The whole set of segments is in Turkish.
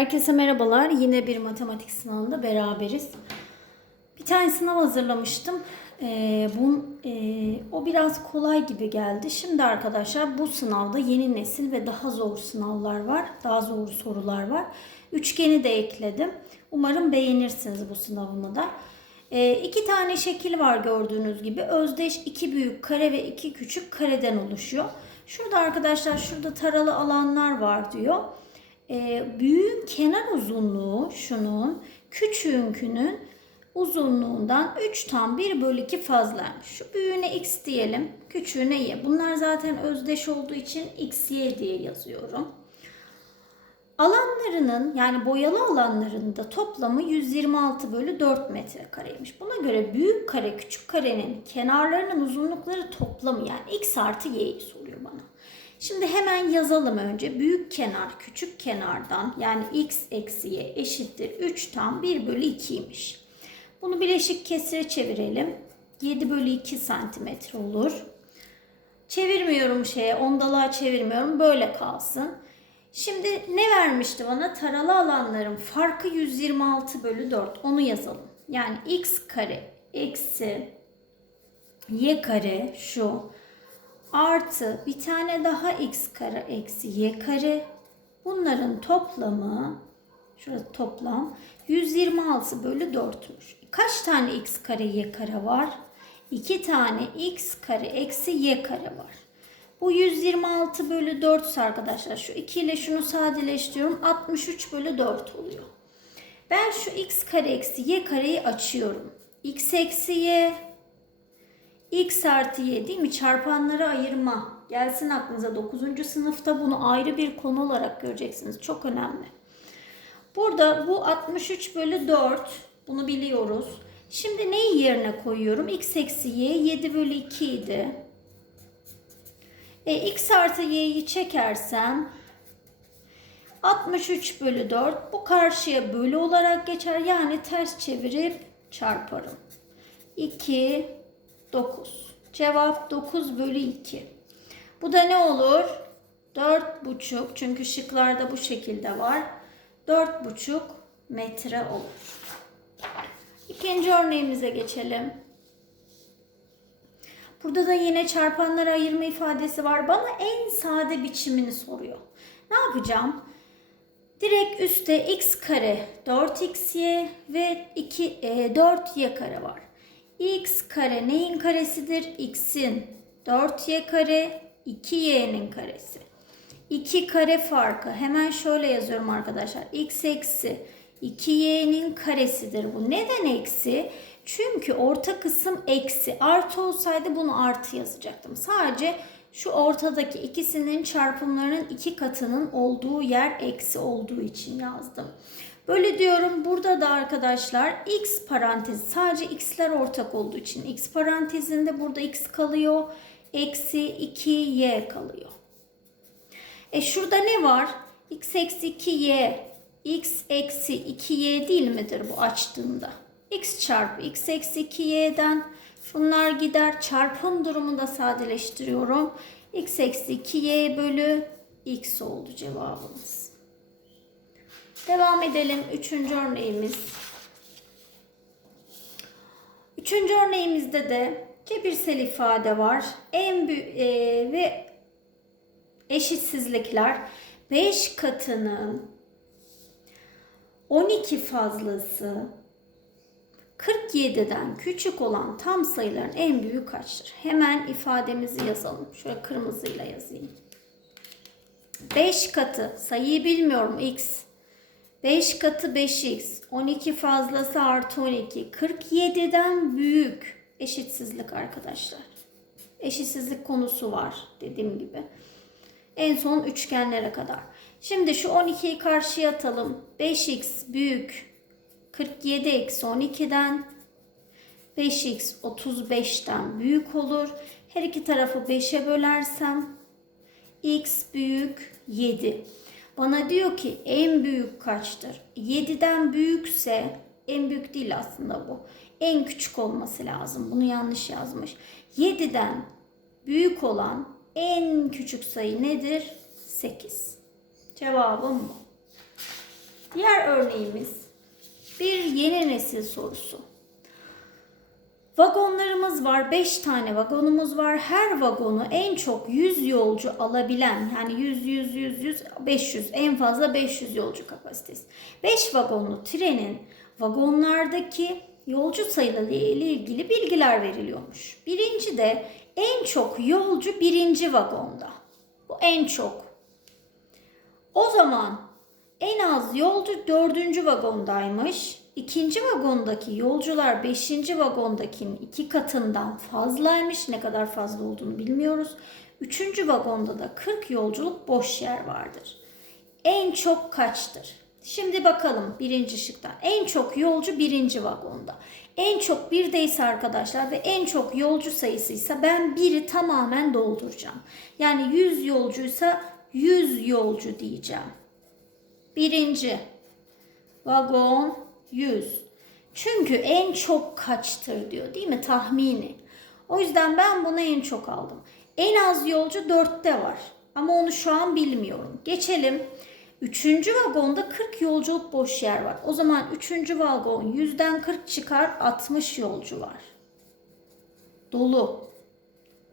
Herkese merhabalar. Yine bir matematik sınavında beraberiz. Bir tane sınav hazırlamıştım. Ee, bun, e, o biraz kolay gibi geldi. Şimdi arkadaşlar bu sınavda yeni nesil ve daha zor sınavlar var. Daha zor sorular var. Üçgeni de ekledim. Umarım beğenirsiniz bu sınavımı da. Ee, iki tane şekil var gördüğünüz gibi. Özdeş iki büyük kare ve iki küçük kareden oluşuyor. Şurada arkadaşlar şurada taralı alanlar var diyor. Ee, büyüğün kenar uzunluğu şunun küçüğünkünün uzunluğundan 3 tam 1 bölü 2 fazlaymış. Şu büyüğüne x diyelim, küçüğüne y. Bunlar zaten özdeş olduğu için x, y diye yazıyorum. Alanlarının yani boyalı alanlarında toplamı 126 bölü 4 metrekareymiş. Buna göre büyük kare küçük karenin kenarlarının uzunlukları toplamı yani x artı y'yi soruyor. Şimdi hemen yazalım önce. Büyük kenar küçük kenardan yani x eksi y eşittir 3 tam 1 bölü 2'ymiş. Bunu bileşik kesire çevirelim. 7 bölü 2 santimetre olur. Çevirmiyorum şeye ondalığa çevirmiyorum böyle kalsın. Şimdi ne vermişti bana? Taralı alanların farkı 126 bölü 4. Onu yazalım. Yani x kare eksi y kare şu artı bir tane daha x kare eksi y kare. Bunların toplamı şurası toplam 126 bölü 4'müş. Kaç tane x kare y kare var? 2 tane x kare eksi y kare var. Bu 126 bölü 4 arkadaşlar. Şu 2 ile şunu sadeleştiriyorum. 63 bölü 4 oluyor. Ben şu x kare eksi y kareyi açıyorum. x eksi y x artı y değil mi? Çarpanları ayırma. Gelsin aklınıza 9. sınıfta bunu ayrı bir konu olarak göreceksiniz. Çok önemli. Burada bu 63 bölü 4. Bunu biliyoruz. Şimdi neyi yerine koyuyorum? x eksi y 7 bölü 2 idi. E, x artı y'yi çekersem 63 bölü 4 bu karşıya bölü olarak geçer. Yani ters çevirip çarparım. 2, 9. Cevap 9 bölü 2. Bu da ne olur? 4,5 çünkü şıklarda bu şekilde var. 4,5 metre olur. İkinci örneğimize geçelim. Burada da yine çarpanlara ayırma ifadesi var. Bana en sade biçimini soruyor. Ne yapacağım? Direkt üstte x kare 4xy ve 2 e, 4y kare var. X kare neyin karesidir? x'in 4y kare 2y'nin karesi. 2 kare farkı hemen şöyle yazıyorum arkadaşlar. x eksi 2y'nin karesidir bu. Neden eksi? Çünkü orta kısım eksi. Artı olsaydı bunu artı yazacaktım. Sadece şu ortadaki ikisinin çarpımlarının iki katının olduğu yer eksi olduğu için yazdım. Böyle diyorum burada da arkadaşlar x parantezi sadece x'ler ortak olduğu için x parantezinde burada x kalıyor. Eksi 2y kalıyor. E şurada ne var? x eksi 2y x eksi 2y değil midir bu açtığında? x çarpı x eksi 2y'den şunlar gider. Çarpım durumunda sadeleştiriyorum. x eksi 2y bölü x oldu cevabımız. Devam edelim. Üçüncü örneğimiz. Üçüncü örneğimizde de cebirsel ifade var. En büyük e, ve eşitsizlikler 5 katının 12 fazlası 47'den küçük olan tam sayıların en büyüğü kaçtır? Hemen ifademizi yazalım. Şöyle kırmızıyla yazayım. 5 katı sayıyı bilmiyorum x. 5 katı 5x. 12 fazlası artı 12. 47'den büyük eşitsizlik arkadaşlar. Eşitsizlik konusu var dediğim gibi. En son üçgenlere kadar. Şimdi şu 12'yi karşıya atalım. 5x büyük 47 eksi 12'den 5x 35'ten büyük olur. Her iki tarafı 5'e bölersem x büyük 7. Bana diyor ki en büyük kaçtır? 7'den büyükse en büyük değil aslında bu. En küçük olması lazım. Bunu yanlış yazmış. 7'den büyük olan en küçük sayı nedir? 8. Cevabım bu. Diğer örneğimiz bir yeni nesil sorusu. Vagonlarımız var. 5 tane vagonumuz var. Her vagonu en çok 100 yolcu alabilen yani 100 100 100 100 500 en fazla 500 yolcu kapasitesi. 5 vagonlu trenin vagonlardaki yolcu sayıları ile ilgili bilgiler veriliyormuş. Birinci de en çok yolcu birinci vagonda. Bu en çok. O zaman en az yolcu dördüncü vagondaymış. İkinci vagondaki yolcular beşinci vagondakinin iki katından fazlaymış. Ne kadar fazla olduğunu bilmiyoruz. Üçüncü vagonda da 40 yolculuk boş yer vardır. En çok kaçtır? Şimdi bakalım birinci şıktan. En çok yolcu birinci vagonda. En çok birdeyse arkadaşlar ve en çok yolcu sayısıysa ben biri tamamen dolduracağım. Yani 100 yolcuysa 100 yolcu diyeceğim. Birinci vagon 100. Çünkü en çok kaçtır diyor değil mi tahmini. O yüzden ben bunu en çok aldım. En az yolcu 4'te var. Ama onu şu an bilmiyorum. Geçelim. Üçüncü vagonda 40 yolculuk boş yer var. O zaman üçüncü vagon 100'den 40 çıkar 60 yolcu var. Dolu.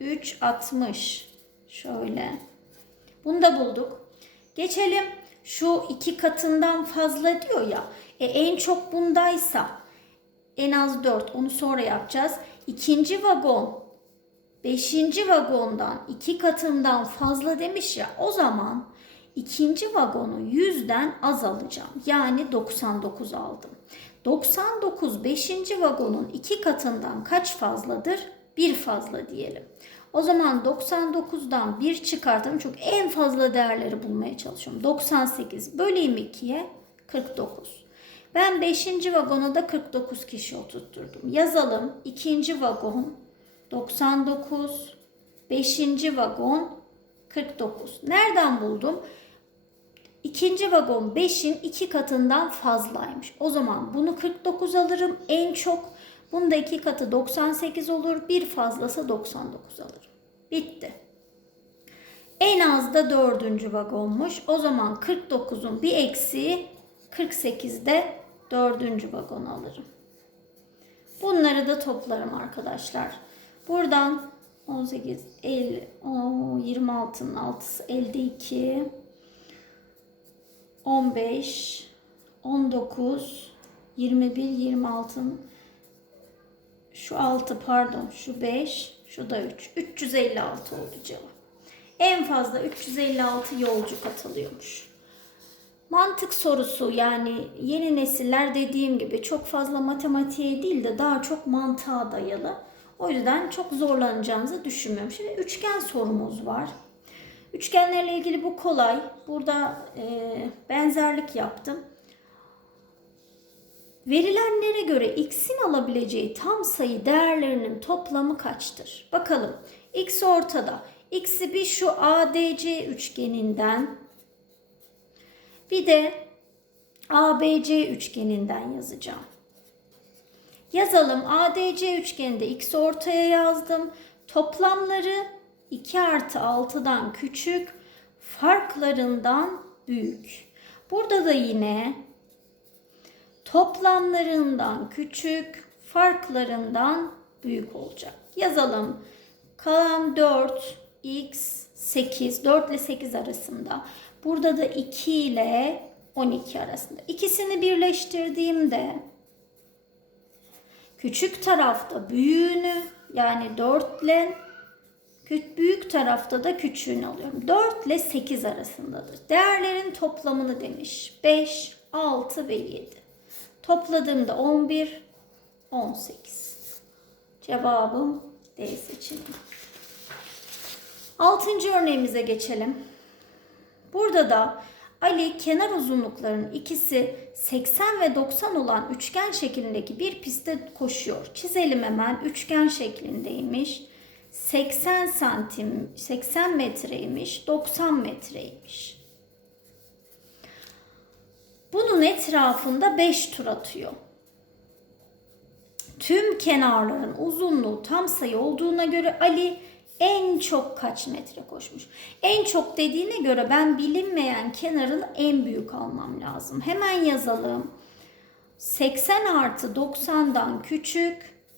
3 60. Şöyle. Bunu da bulduk. Geçelim şu iki katından fazla diyor ya. E, en çok bundaysa en az 4 onu sonra yapacağız. İkinci vagon beşinci vagondan iki katından fazla demiş ya o zaman ikinci vagonu 100'den az alacağım. Yani 99 aldım. 99 beşinci vagonun iki katından kaç fazladır? Bir fazla diyelim. O zaman 99'dan 1 çıkartalım. Çünkü en fazla değerleri bulmaya çalışıyorum. 98 böleyim 2'ye 49. Ben 5. vagona da 49 kişi oturtturdum. Yazalım. 2. vagon 99. 5. vagon 49. Nereden buldum? İkinci vagon 5'in iki katından fazlaymış. O zaman bunu 49 alırım en çok. Bunda iki katı 98 olur. Bir fazlası 99 alırım. Bitti. En az da dördüncü vagonmuş. O zaman 49'un bir eksiği 48'de dördüncü vagonu alırım. Bunları da toplarım arkadaşlar. Buradan 18, 50, 26'nın 6'sı 52, 15, 19, 21, 26'nın şu 6 pardon şu 5 şu da 3. 356 oldu cevap. En fazla 356 yolcu katılıyormuş. Mantık sorusu yani yeni nesiller dediğim gibi çok fazla matematiğe değil de daha çok mantığa dayalı. O yüzden çok zorlanacağınızı düşünmüyorum. Şimdi üçgen sorumuz var. Üçgenlerle ilgili bu kolay. Burada e, benzerlik yaptım. Verilenlere göre x'in alabileceği tam sayı değerlerinin toplamı kaçtır? Bakalım. x ortada. x'i bir şu ADC üçgeninden bir de ABC üçgeninden yazacağım. Yazalım. ADC üçgeninde x ortaya yazdım. Toplamları 2 artı 6'dan küçük, farklarından büyük. Burada da yine toplamlarından küçük, farklarından büyük olacak. Yazalım. Kalan 4, x 8, 4 ile 8 arasında. Burada da 2 ile 12 arasında. İkisini birleştirdiğimde küçük tarafta büyüğünü yani 4 ile büyük tarafta da küçüğünü alıyorum. 4 ile 8 arasındadır. Değerlerin toplamını demiş. 5, 6 ve 7. Topladığımda 11, 18. Cevabım D seçeneği. Altıncı örneğimize geçelim. Burada da Ali kenar uzunluklarının ikisi 80 ve 90 olan üçgen şeklindeki bir pistte koşuyor. Çizelim hemen. Üçgen şeklindeymiş. 80 santim, 80 metreymiş, 90 metreymiş. Bunun etrafında 5 tur atıyor. Tüm kenarların uzunluğu tam sayı olduğuna göre Ali En çok kaç metre koşmuş? En çok dediğine göre ben bilinmeyen kenarın en büyük almam lazım. Hemen yazalım. 80 artı 90'dan küçük,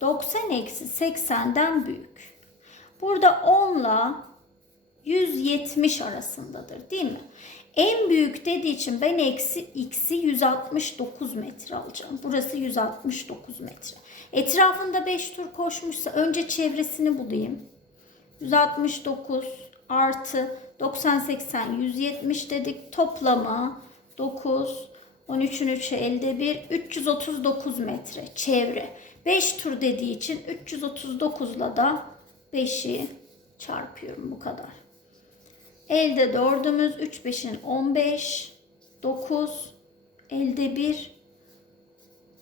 90 eksi 80'den büyük. Burada 10 ile 170 arasındadır değil mi? En büyük dediği için ben eksi x'i 169 metre alacağım. Burası 169 metre. Etrafında 5 tur koşmuşsa önce çevresini bulayım. 169 artı 90 80 170 dedik. Toplamı 9 13'ün 3'ü elde 1 339 metre çevre. 5 tur dediği için 339 ile da 5'i çarpıyorum bu kadar. Elde dördümüz 3 5'in 15 9 elde 1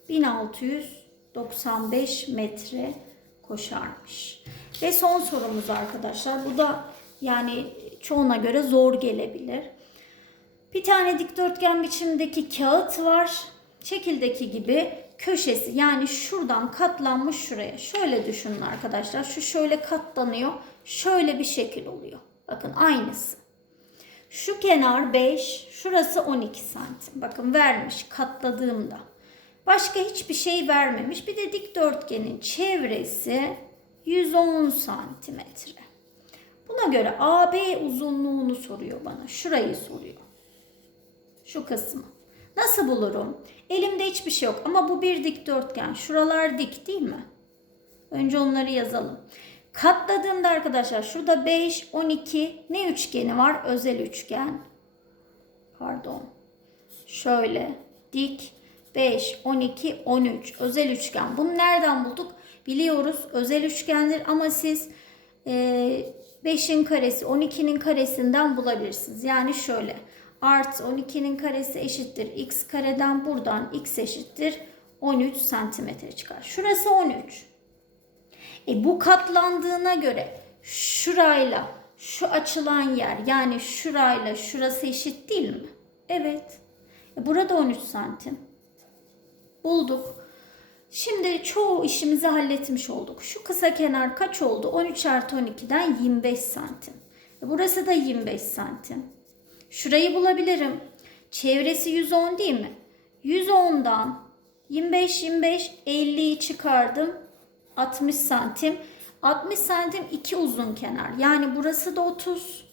1695 metre koşarmış. Ve son sorumuz arkadaşlar. Bu da yani çoğuna göre zor gelebilir. Bir tane dikdörtgen biçimdeki kağıt var. Şekildeki gibi köşesi yani şuradan katlanmış şuraya. Şöyle düşünün arkadaşlar. Şu şöyle katlanıyor. Şöyle bir şekil oluyor. Bakın aynısı. Şu kenar 5, şurası 12 santim. Bakın vermiş katladığımda. Başka hiçbir şey vermemiş. Bir de dikdörtgenin çevresi 110 santimetre. Buna göre AB uzunluğunu soruyor bana. Şurayı soruyor. Şu kısmı. Nasıl bulurum? Elimde hiçbir şey yok ama bu bir dikdörtgen. Şuralar dik değil mi? Önce onları yazalım. Katladığımda arkadaşlar şurada 5, 12 ne üçgeni var? Özel üçgen. Pardon. Şöyle dik 5, 12, 13 özel üçgen. Bunu nereden bulduk? Biliyoruz özel üçgendir ama siz e, 5'in karesi 12'nin karesinden bulabilirsiniz. Yani şöyle artı 12'nin karesi eşittir x kareden buradan x eşittir 13 santimetre çıkar. Şurası 13. E bu katlandığına göre şurayla şu açılan yer yani şurayla şurası eşit değil mi? Evet. E burada 13 santim. Bulduk. Şimdi çoğu işimizi halletmiş olduk. Şu kısa kenar kaç oldu? 13 artı 12'den 25 santim. E burası da 25 santim. Şurayı bulabilirim. Çevresi 110 değil mi? 110'dan 25 25 50'yi çıkardım. 60 santim. 60 santim iki uzun kenar. Yani burası da 30.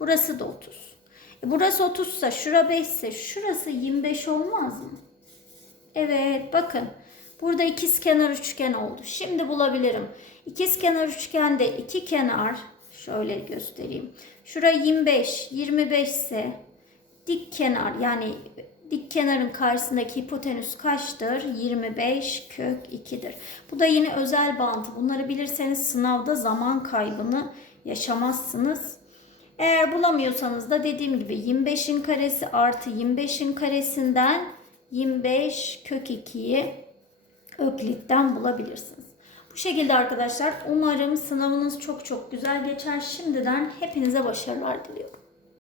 Burası da 30. E burası 30 ise şura 5 ise şurası 25 olmaz mı? Evet bakın. Burada ikiz kenar üçgen oldu. Şimdi bulabilirim. İkiz kenar üçgende iki kenar şöyle göstereyim. Şura 25, 25 ise dik kenar yani dik kenarın karşısındaki hipotenüs kaçtır? 25 kök 2'dir. Bu da yine özel bağıntı. Bunları bilirseniz sınavda zaman kaybını yaşamazsınız. Eğer bulamıyorsanız da dediğim gibi 25'in karesi artı 25'in karesinden 25 kök 2'yi Öklit'ten bulabilirsiniz. Bu şekilde arkadaşlar umarım sınavınız çok çok güzel geçer. Şimdiden hepinize başarılar diliyorum.